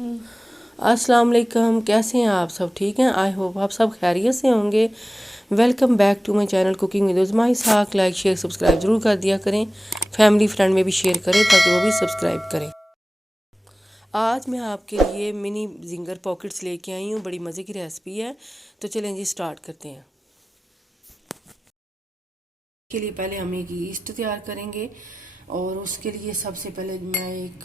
अस्सलाम वालेकुम, कैसे हैं आप सब? ठीक हैं? आई होप आप सब खैरियत से होंगे। Welcome back to my channel cooking with Uzma Ishaq. Like share subscribe ज़रूर कर दिया करें, फैमिली फ्रेंड में भी शेयर करें ताकि वो भी सब्सक्राइब करें। आज मैं आपके लिए मिनी जिंगर पॉकेट्स लेके आई हूँ, बड़ी मज़े की रेसिपी है। तो चलें जी स्टार्ट करते हैं। के लिए पहले हम एक ईस्ट तैयार करेंगे और उसके लिए सबसे पहले मैं एक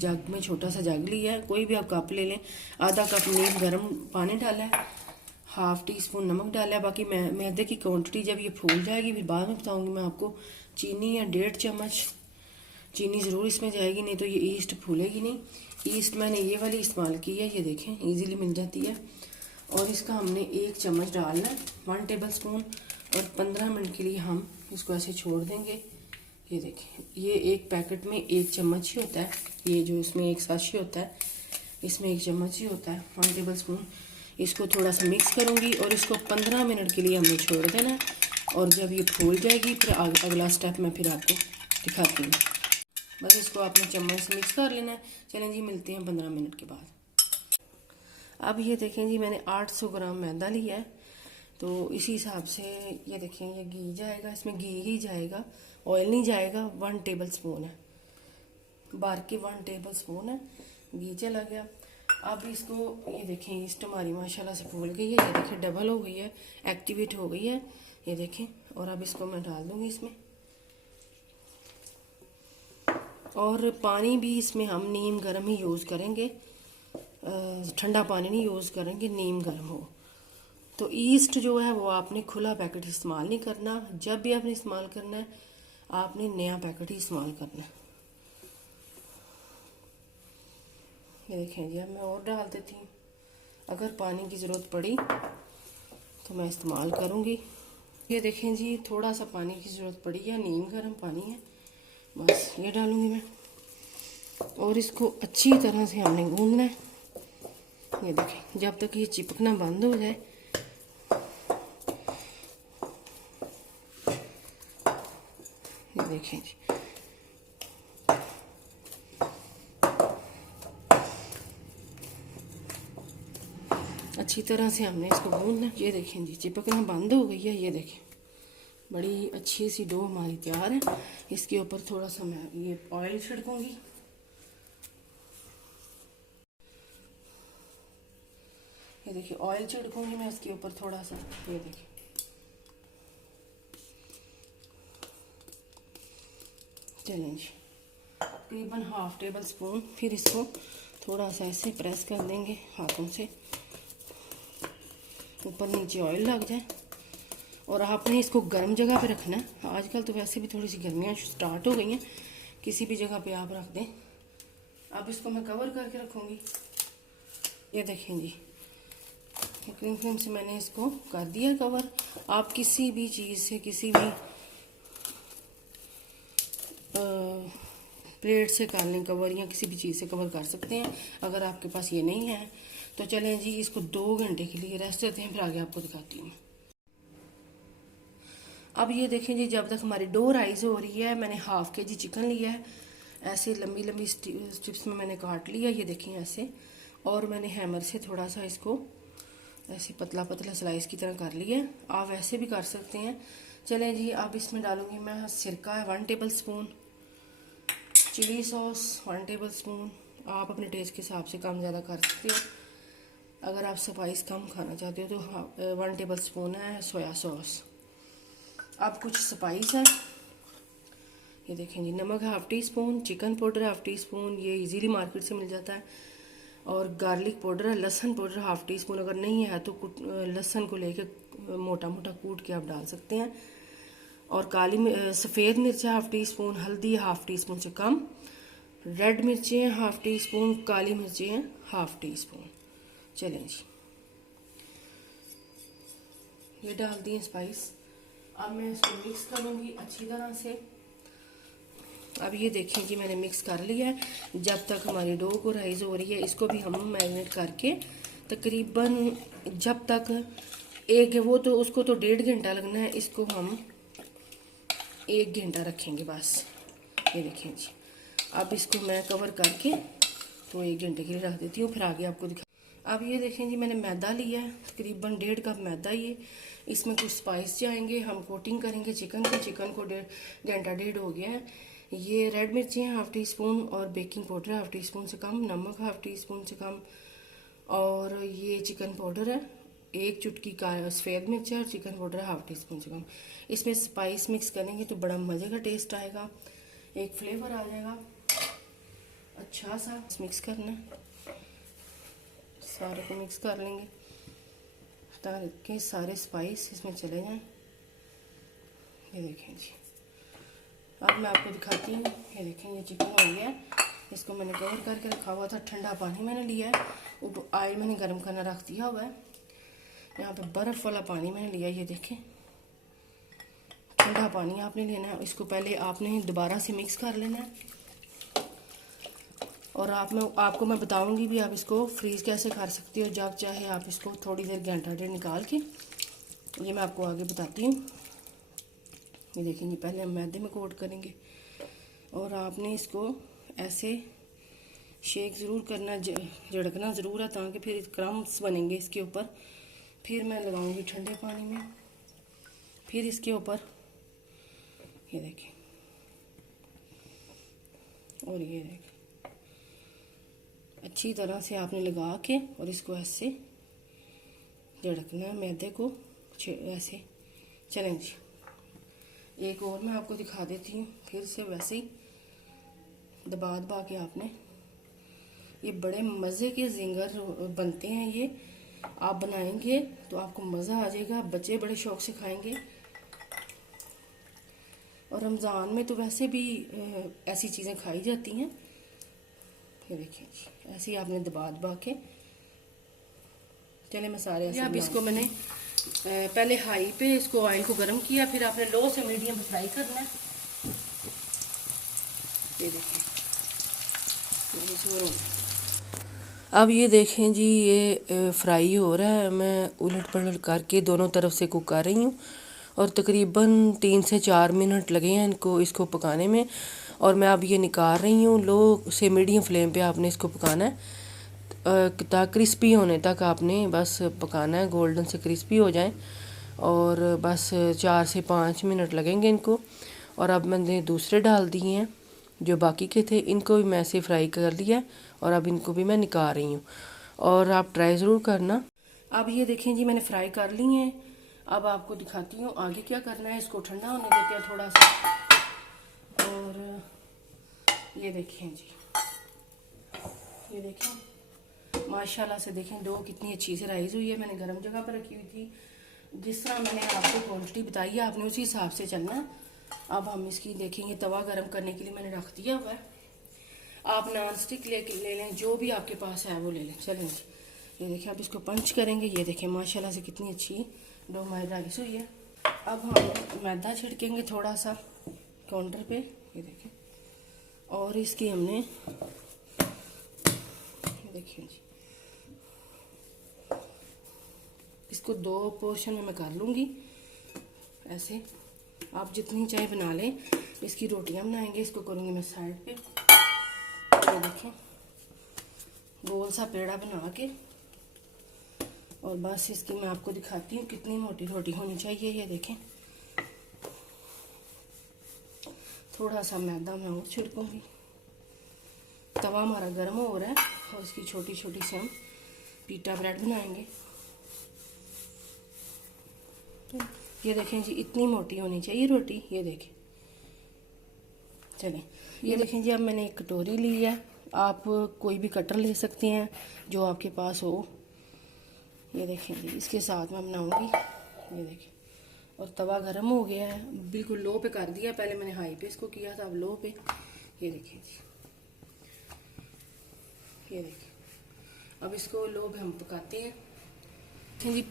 जग में छोटा सा जग लिया है, कोई भी आप कप ले लें। आधा कप नीम गर्म पानी डाला है, हाफ टी स्पून नमक डाला है। बाकी मैदे की क्वांटिटी जब ये फूल जाएगी फिर बाद में बताऊंगी मैं आपको। चीनी या 1.5 चम्मच चीनी ज़रूर इसमें जाएगी, नहीं तो ये ईस्ट फूलेगी नहीं। ईस्ट मैंने ये वाली इस्तेमाल की है, ये देखें इजीली मिल जाती है। और इसका हमने 1 चम्मच डालना है, 1 टेबल स्पून। और 15 मिनट के लिए हम इसको ऐसे छोड़ देंगे। ये देखें, ये एक पैकेट में 1 चम्मच ही होता है। ये जो इसमें एक साशी होता है इसमें 1 चम्मच ही होता है, 1 टेबल स्पून। इसको थोड़ा सा मिक्स करूँगी और इसको 15 मिनट के लिए हमने छोड़ देना है। और जब ये फूल जाएगी फिर अगला स्टेप मैं फिर आपको दिखाती हूँ। बस इसको आपने चम्मच से मिक्स कर लेना है। चलें जी, मिलते हैं 15 मिनट के बाद। अब ये देखें जी, मैंने 800 ग्राम मैदा लिया है। तो इसी हिसाब से ये देखें, ये घी जाएगा, इसमें घी ही जाएगा, ऑयल नहीं जाएगा। 1 टेबल स्पून है, बाकी 1 टेबल स्पून है, घी चला गया। अब इसको ये देखें, ईस्ट हमारी माशाल्लाह से फूल गई है। ये देखें डबल हो गई है, एक्टिवेट हो गई है, ये देखें। और अब इसको मैं डाल दूंगी इसमें। और पानी भी इसमें हम नीम गर्म ही यूज़ करेंगे, ठंडा पानी नहीं यूज़ करेंगे, नीम गर्म हो। तो ईस्ट जो है वो आपने खुला पैकेट इस्तेमाल नहीं करना। जब भी आपने इस्तेमाल करना है आपने नया पैकेट ही इस्तेमाल करना है। ये देखें जी, अब मैं और डाल देती हूँ। अगर पानी की ज़रूरत पड़ी तो मैं इस्तेमाल करूँगी। ये देखें जी, थोड़ा सा पानी की ज़रूरत पड़ी है, नीम गर्म पानी है, बस ये डालूँगी मैं। और इसको अच्छी तरह से हमने गूंदना है। ये देखें, जब तक ये चिपकना बंद हो जाए। ये देखें जी, अच्छी तरह से हमने इसको गूंदना है। ये देखें जी, चिपकना बंद हो गई है। ये देखें, बड़ी अच्छी सी डो हमारी तैयार है। इसके ऊपर थोड़ा सा मैं ये ऑयल छिड़कूंगी। ये देखिए, ऑयल छिड़कूंगी मैं इसके ऊपर थोड़ा सा। ये देखिए, चलें जी, तकरीबन हाफ टेबल स्पून। फिर इसको थोड़ा सा ऐसे प्रेस कर देंगे हाथों से, ऊपर नीचे ऑयल लग जाए। और आपने इसको गर्म जगह पे रखना है। आजकल तो वैसे भी थोड़ी सी गर्मियाँ स्टार्ट हो गई हैं, किसी भी जगह पे आप रख दें। अब इसको मैं कवर करके रखूँगी। ये देखें जी, क्रीम फ्लेम से मैंने इसको कर दिया कवर। आप किसी भी चीज़ से, किसी भी प्लेट से कर लें कवर, या किसी भी चीज़ से कवर कर सकते हैं। अगर आपके पास ये नहीं है तो चलें जी, इसको 2 घंटे के लिए रेस्ट देते हैं, फिर आगे आपको दिखाती हूँ। अब ये देखें जी, जब तक हमारी डो राइज हो रही है, मैंने हाफ के जी चिकन लिया है। ऐसे लंबी लंबी स्ट्रिप्स में मैंने काट लिया, ये देखें ऐसे। और मैंने हैमर से थोड़ा सा इसको ऐसे पतला पतला स्लाइस की तरह कर लिया है। आप ऐसे भी कर सकते हैं। चलें जी, अब इसमें डालूंगी मैं सिरका है 1 tablespoon, chilli sauce 1 tablespoon. आप अपने टेस्ट के हिसाब से कम ज़्यादा कर सकते हो। अगर आप स्पाइस कम खाना चाहते हो तो 1 टेबल स्पून है सोया सॉस। अब कुछ स्पाइस है, ये देखें जी, नमक half tea spoon, chicken powder half tea spoon, ये इजीली मार्केट से मिल जाता है। और गार्लिक पाउडर है, लहसुन पाउडर हाफ टी स्पून। अगर नहीं है तो लहसुन को लेके मोटा मोटा कूट के आप डाल सकते हैं। और सफ़ेद मिर्च हाफ टी स्पून, हल्दी हाफ टी स्पून से कम, रेड मिर्चें हाफ टी स्पून, काली मिर्चें हाफ टी स्पून। चलें जी, ये डाल दिए स्पाइस। अब मैं इसको मिक्स करूँगी अच्छी तरह से। अब ये देखें जी, मैंने मिक्स कर लिया है। जब तक हमारी डो को राइज हो रही है, इसको भी हम मैरिनेट करके तकरीबन जब तक एक वो तो उसको तो 1.5 घंटा लगना है, इसको हम 1 घंटा रखेंगे बस। ये देखें जी, अब इसको मैं कवर करके तो 1 घंटे के लिए रख देती हूँ, फिर आगे आपको दिखा। अब ये देखें जी, मैंने मैदा लिया है, तकरीबन 1.5 कप मैदा। ये इसमें कुछ स्पाइस जाएंगे, हम कोटिंग करेंगे चिकन की। चिकन को 1.5 घंटा हो गया है। ये रेड मिर्ची हैं 1/2 टी स्पून, और बेकिंग पाउडर 1/2 टी स्पून से कम, नमक 1/2 टी स्पून से कम, और ये चिकन पाउडर है 1 चुटकी का, सफ़ेद मिर्च है, और चिकन पाउडर 1/2 टी स्पून से कम। इसमें स्पाइस मिक्स करेंगे तो बड़ा मज़े का टेस्ट आएगा, एक फ्लेवर आ जाएगा अच्छा सा। मिक्स करना है, सारे को मिक्स कर लेंगे ताकि सारे स्पाइस इसमें चले जाएं। ये देखें जी, अब मैं आपको दिखाती हूँ। ये देखें, ये चिकन हो गया है। इसको मैंने कवर करके रखा हुआ था। ठंडा पानी मैंने लिया है, ऊपर ऑयल मैंने गर्म करना रख दिया हुआ है। यहाँ पे बर्फ़ वाला पानी मैंने लिया। ये देखें, ठंडा पानी आपने लेना है। इसको पहले आपने दोबारा से मिक्स कर लेना है, और आपको मैं बताऊंगी भी आप इसको फ्रीज़ कैसे कर सकते हो। जब चाहे आप इसको थोड़ी देर, घंटा डेढ़ निकाल के, ये मैं आपको आगे बताती हूँ। ये देखेंगे, पहले हम मैदे में कोट करेंगे, और आपने इसको ऐसे शेक ज़रूर करना, झड़कना ज़रूर है, ताकि फिर क्रम्स बनेंगे इसके ऊपर। फिर मैं लगाऊंगी ठंडे पानी में, फिर इसके ऊपर ये देखें, और ये देखें, अच्छी तरह से आपने लगा के और इसको ऐसे झड़कना है मैदे को, ऐसे। चलें जी, एक और मैं आपको दिखा देती हूँ। फिर से वैसे ही दबा दबा के आपने, ये बड़े मज़े के ज़िंगर बनते हैं। ये आप बनाएंगे तो आपको मज़ा आ जाएगा, बच्चे बड़े शौक़ से खाएंगे। और रमज़ान में तो वैसे भी ऐसी चीज़ें खाई जाती हैं। ये देखिए, ऐसे ही आपने दबा दबा के, चले मैं सारे ऐसे। अब इसको मैंने पहले हाई पे इसको ऑयल को गर्म किया, फिर आपने लो से मीडियम पे फ्राई करना है। ये देखिए, अब ये देखें जी, ये फ्राई हो रहा है। मैं उलट पलट करके दोनों तरफ से कुक कर रही हूँ, और तकरीबन 3 से 4 मिनट लगे हैं इसको पकाने में। और मैं अब ये निकाल रही हूँ। लो से मीडियम फ्लेम पे आपने इसको पकाना है, ताकि क्रिस्पी होने तक आपने बस पकाना है, गोल्डन से क्रिस्पी हो जाए। और बस 4 से 5 मिनट लगेंगे इनको। और अब मैंने दूसरे डाल दिए हैं, जो बाकी के थे, इनको भी मैं ऐसे फ्राई कर लिया, और अब इनको भी मैं निकाल रही हूँ, और आप ट्राई ज़रूर करना। अब ये देखें जी, मैंने फ्राई कर ली हैं। अब आपको दिखाती हूँ आगे क्या करना है। इसको ठंडा होने देते हैं थोड़ा सा, और ये देखें जी, ये देखें माशाल्लाह से देखें डो कितनी अच्छी से राइज़ हुई है। मैंने गर्म जगह पर रखी हुई थी। जिस तरह मैंने आपको क्वांटिटी बताई है, आपने उसी हिसाब से चलना है। अब हम इसकी देखेंगे, तवा गर्म करने के लिए मैंने रख दिया हुआ है। आप नॉन स्टिक ले लें, जो भी आपके पास है वो ले लें। चलें जी, ये देखिए, अब इसको पंच करेंगे। ये देखें माशाल्लाह से कितनी अच्छी डो हमारी राइस हुई है। अब हम मैदा छिड़केंगे थोड़ा सा काउंटर पे, ये देखें, और इसकी हमने, ये देखिए जी, इसको 2 पोर्शन में मैं कर लूँगी ऐसे। आप जितनी चाहे बना लें। इसकी रोटियां बनाएंगे, इसको करूँगी मैं साइड पे। ये देखें, गोल सा पेड़ा बना के, और बस इसकी मैं आपको दिखाती हूँ कितनी मोटी रोटी होनी चाहिए। ये देखें, थोड़ा सा मैदा मैं और छिड़कूँगी। तवा हमारा गर्म हो रहा है, और इसकी छोटी छोटी से हम पीटा ब्रेड बनाएंगे। ये देखें जी, इतनी मोटी होनी चाहिए रोटी। ये देखें, चलें, ये देखें जी, अब मैंने एक कटोरी ली है। आप कोई भी कटर ले सकते हैं जो आपके पास हो। ये देखें जी, इसके साथ मैं बनाऊंगी। ये देखें, और तवा गर्म हो गया है, बिल्कुल लो पे कर दिया। पहले मैंने हाई पे इसको किया था, अब लो पे। ये देखें जी, ये देखें, अब इसको लो पे हम पकाते हैं जी।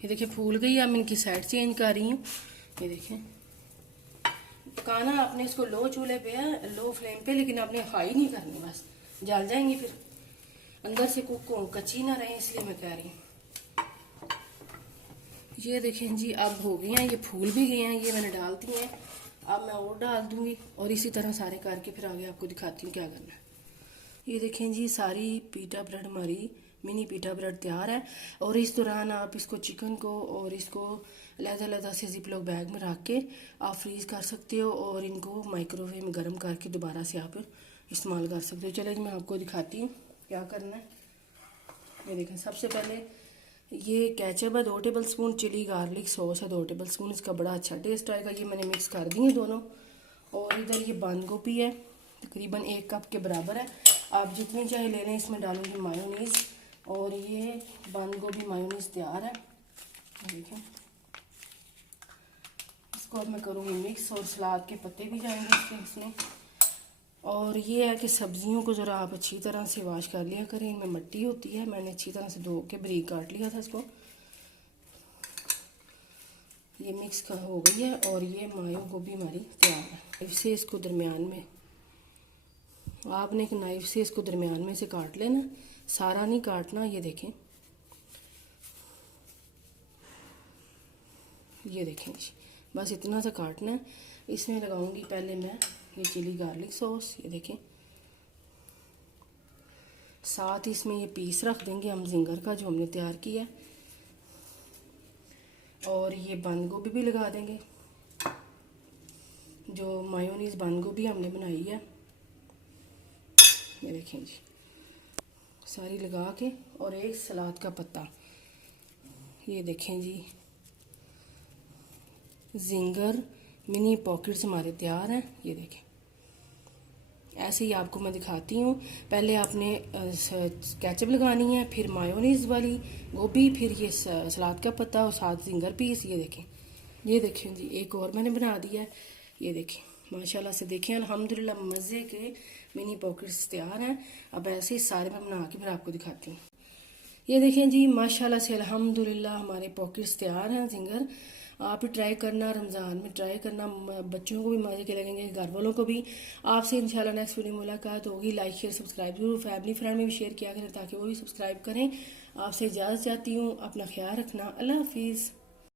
ये देखिए फूल गई है, अब मैं इनकी साइड चेंज कर रही हूँ। ये देखें, पकाना आपने इसको लो चूल्हे पे है, लो फ्लेम पे, लेकिन आपने हाई नहीं करनी, बस जल जाएंगी फिर, अंदर से कुक हो, कच्ची ना रहे, इसलिए मैं कह रही हूँ। ये देखें जी, अब हो गई हैं, ये फूल भी गए हैं, ये मैंने डाल दिए हैं। अब मैं और डाल दूंगी, और इसी तरह सारे करके फिर आगे आपको दिखाती हूँ क्या करना है। ये देखें जी, सारी पीटा ब्रेड हमारी मिनी पीटा ब्रेड तैयार है। और इस दौरान आप इसको चिकन को और इसको लहदा से जिप लॉक बैग में रख के आप फ्रीज़ कर सकते हो और इनको माइक्रोवेव में गर्म करके दोबारा से आप इस्तेमाल कर सकते हो। चलिए मैं आपको दिखाती हूँ क्या करना है। ये देखें, सबसे पहले ये केचप है 2 tablespoon, chilli garlic sauce है 2 टेबल स्पून, इसका बड़ा अच्छा टेस्ट आएगा। ये मैंने मिक्स कर दी है दोनों। और इधर ये बंद गोभी है, तकरीबन 1 कप के बराबर है, आप जितनी चाहे ले लें। इसमें डालूंगी मायोनीज़ और ये बंद गोभी मायोनीज़ तैयार है। देखें, इसको अब मैं करूँगी मिक्स और सलाद के पत्ते भी जाएंगे इसमें। और ये है कि सब्जियों को ज़रा आप अच्छी तरह से वॉश कर लिया करें, इनमें मिट्टी होती है। मैंने अच्छी तरह से धो के बारीक काट लिया था इसको। ये मिक्स का हो गई है और ये मायो गोभी हमारी तैयार है। नाइफ से इसको दरमियान में, आपने एक नाइफ से इसको दरमियान में से काट लेना, सारा नहीं काटना। ये देखें, ये देखें जी, बस इतना सा काटना है। इसमें लगाऊंगी पहले मैं ये चिली गार्लिक सॉस, ये देखें। साथ ही इसमें ये पीस रख देंगे हम जिंगर का जो हमने तैयार किया है। और ये बंद गोभी भी लगा देंगे, जो मायोनीज़ बंद गोभी हमने बनाई है। ये देखें जी, सारी लगा के। और एक सलाद का पत्ता, ये देखें जी, जिंगर मिनी पॉकेट्स हमारे तैयार हैं। ये देखें, ऐसे ही आपको मैं दिखाती हूँ। पहले आपने केचप लगानी है, फिर मायोनीज़ वाली गोभी, फिर ये सलाद का पत्ता और साथ जिंगर पीस। ये देखें, ये देखें जी, एक और मैंने बना दिया है। ये देखें, माशाल्लाह से देखें, अल्हम्दुलिल्लाह मज़े के मिनी पॉकेट्स तैयार हैं। अब ऐसे ही सारे मैं बना के फिर आपको दिखाती हूँ। ये देखें जी, माशाल्लाह से अल्हम्दुलिल्लाह हमारे पॉकेट्स तैयार हैं ज़िंगर। आप भी ट्राई करना, रमज़ान में ट्राई करना, बच्चों को भी मज़े के लगेंगे, घर वालों को भी। आपसे इंशाल्लाह नेक्स्ट वीडियो में मुलाकात होगी। लाइक शेयर सब्सक्राइब जरूर फैमिली फ्रेंड में भी शेयर किया करें ताकि वो भी सब्सक्राइब करें। आपसे इजाज़त चाहती हूँ, अपना ख्याल रखना, अल्लाह हाफिज़।